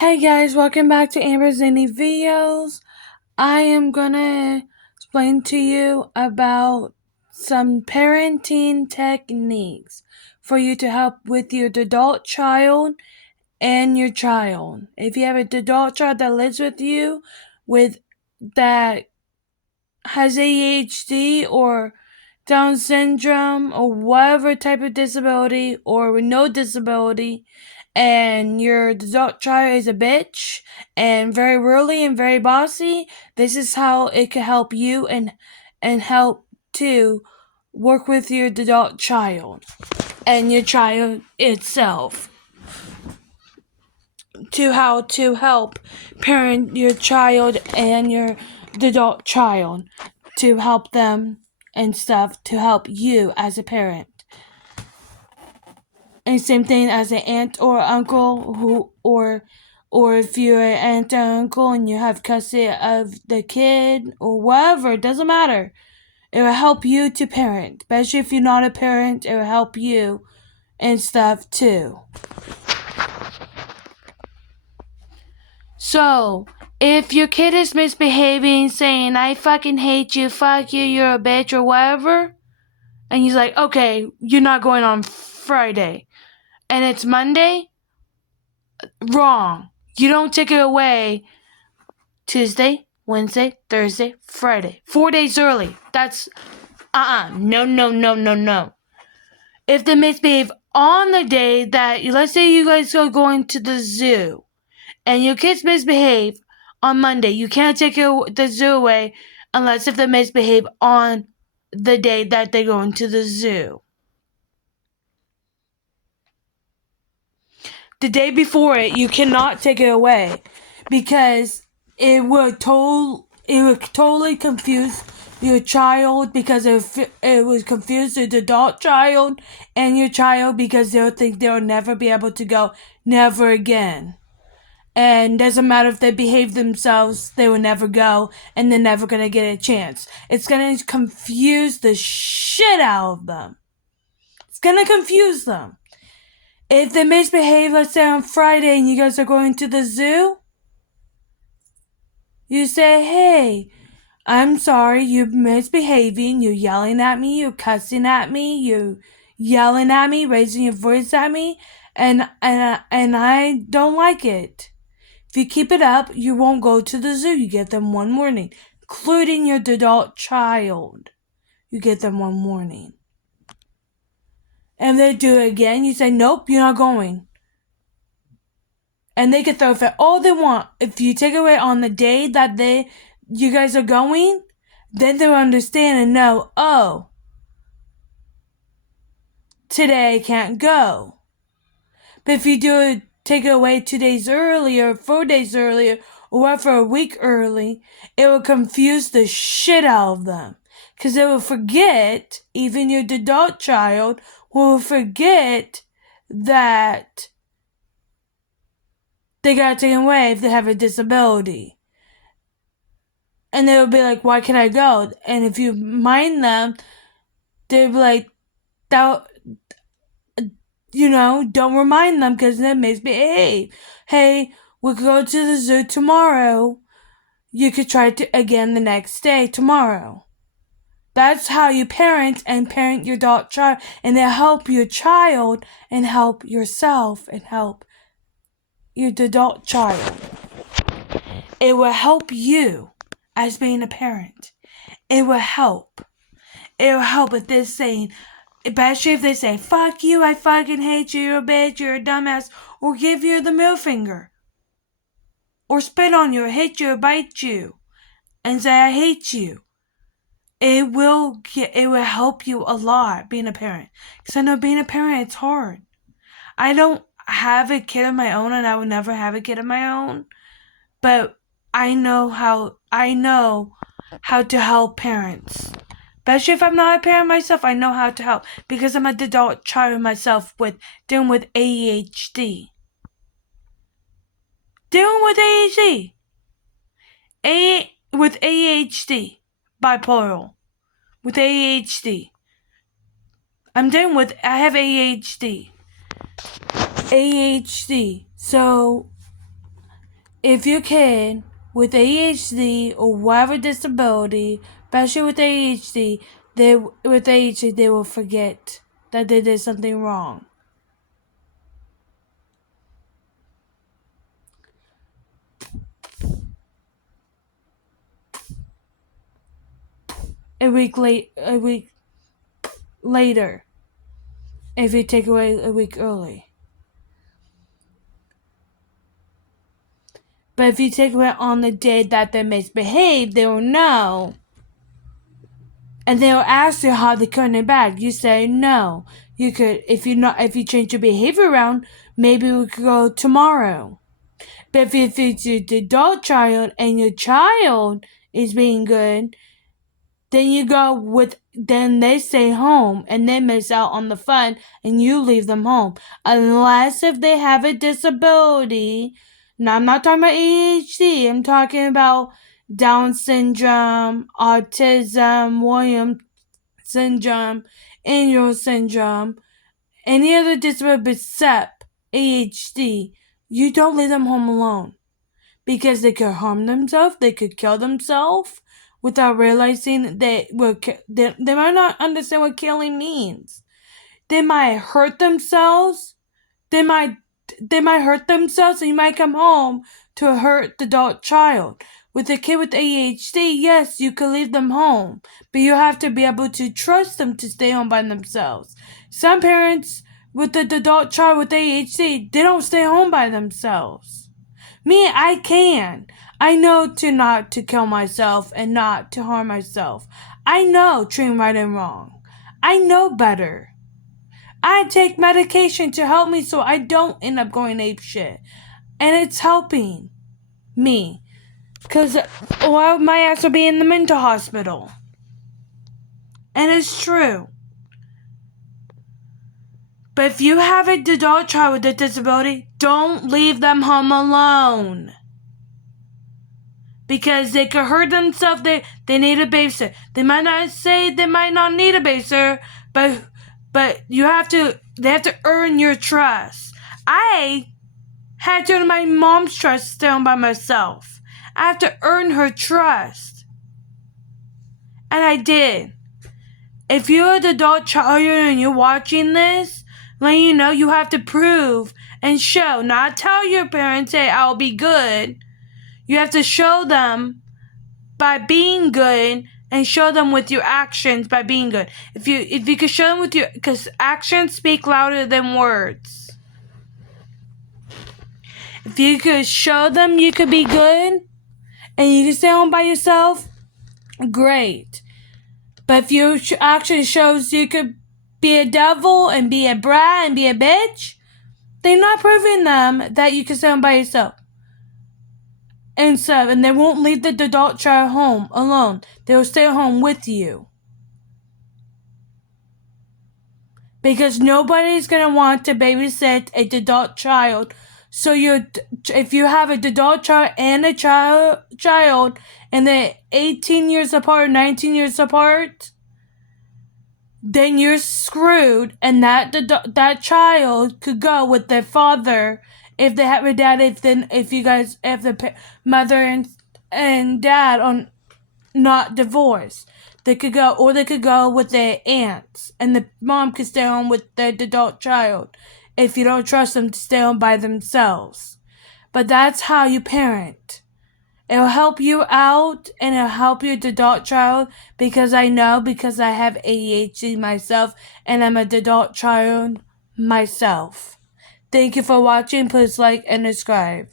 Hey guys, welcome back to Amber's Indie Videos. I am gonna explain to you about some parenting techniques for you to help with your adult child and your child. If you have an adult child that lives with you with that has ADHD or Down syndrome or whatever type of disability or with no disability, and your adult child is a bitch and very ruly and very bossy, this is how it can help you and help to work with your adult child and your child itself to how to help parent your child and your adult child to help them and stuff to help you as a parent. And same thing as an aunt or uncle who or if you're an aunt or uncle and you have custody of the kid or whatever, it doesn't matter. It will help you to parent. Especially if you're not a parent, it will help you and stuff too. So, if your kid is misbehaving, saying, I fucking hate you, fuck you, you're a bitch, or whatever, and he's like, okay, you're not going on Friday, and it's Monday, wrong. You don't take it away Tuesday, Wednesday, Thursday, Friday. 4 days early. That's, no. If they misbehave on the day that, let's say you guys are going to the zoo, and your kids misbehave on Monday, you can't take the zoo away unless if they misbehave on the day that they go into the zoo. The day before it, you cannot take it away because it would totally confuse your child because it would confuse the adult child and your child because they'll think they'll never be able to go never again. And doesn't matter if they behave themselves, they will never go, and they're never gonna get a chance. It's gonna confuse the shit out of them. It's gonna confuse them. If they misbehave, let's say on Friday, and you guys are going to the zoo, you say, hey, I'm sorry, you're misbehaving, you're yelling at me, you're cussing at me, you're yelling at me, raising your voice at me, and I don't like it. If you keep it up, you won't go to the zoo. You get them one warning, including your adult child. You get them one warning. And they do it again, you say, nope, you're not going. And they can throw a fit all they want. If you take it away on the day that you guys are going, then they'll understand and know, oh, today I can't go. But if you take it away 2 days earlier, 4 days earlier, or whatever, a week early, it will confuse the shit out of them. Because they will forget, even your adult child will forget that they got taken away if they have a disability. And they will be like, why can't I go? And if you mind them, they'll be like, don't remind them because they misbehave. Hey, we could go to the zoo tomorrow. You could try it again the next day tomorrow. That's how you parent and parent your adult child, and they help your child and help yourself and help your adult child. It will help you as being a parent. It will help. It will help if they're saying, especially if they say, fuck you, I fucking hate you, you're a bitch, you're a dumbass, or give you the middle finger, or spit on you, or hit you, or bite you, and say, I hate you. It will help you a lot being a parent. Because I know being a parent, it's hard. I don't have a kid of my own, and I would never have a kid of my own, but I know how to help parents. Especially if I'm not a parent myself, I know how to help because I'm an adult child myself dealing with ADHD. With ADHD. Bipolar. With ADHD. I have ADHD. So if your kid with ADHD or whatever disability, especially with ADHD, they will forget that they did something wrong. A week later, if you take away a week early. But if you take away on the day that they misbehave, they will know. And they'll ask you how they turn it back. You say no. You could if you change your behavior around, maybe we could go tomorrow. But if it's the adult child and your child is being good, then they stay home and they miss out on the fun and you leave them home. Unless if they have a disability. Now I'm not talking about ADHD, I'm talking about Down syndrome, autism, Williams syndrome, Angelman syndrome, any other disability except ADHD. You don't leave them home alone. Because they could harm themselves, they could kill themselves without realizing they might not understand what killing means. They might hurt themselves. They might hurt themselves, and you might come home to hurt the adult child. With a kid with ADHD, yes, you could leave them home, but you have to be able to trust them to stay home by themselves. Some parents with the adult child with ADHD, they don't stay home by themselves. Me, I can. I know not to kill myself and not to harm myself. I know between right and wrong. I know better. I take medication to help me so I don't end up going apeshit. And it's helping me. Because my ass will be in the mental hospital. And it's true. But if you have an adult child with a disability, don't leave them home alone. Because they could hurt themselves, they need a babysitter. They might not say they might not need a babysitter, but they have to earn your trust. I had to earn my mom's trust to stay home by myself. I have to earn her trust. And I did. If you're an adult child and you're watching this, let you know you have to prove and show. Not tell your parents, hey, I'll be good. You have to show them by being good and show them with your actions by being good. If you could show them because actions speak louder than words. If you could show them you could be good and you can stay home by yourself, great. But if your action shows you could be a devil and be a brat and be a bitch, they're not proving them that you can stay home by yourself. And they won't leave the adult child home alone. They will stay home with you. Because nobody's going to want to babysit an adult child. So if you have an adult child and a child and they're 18 years apart, 19 years apart, then you're screwed, and that child could go with their father if they have a dad. If the mother and dad are not divorced, they could go with their aunts, and the mom could stay home with the adult child if you don't trust them to stay home by themselves. But that's how you parent. It'll help you out and it'll help your adult child because I have ADHD myself and I'm an adult child myself. Thank you for watching. Please like and subscribe.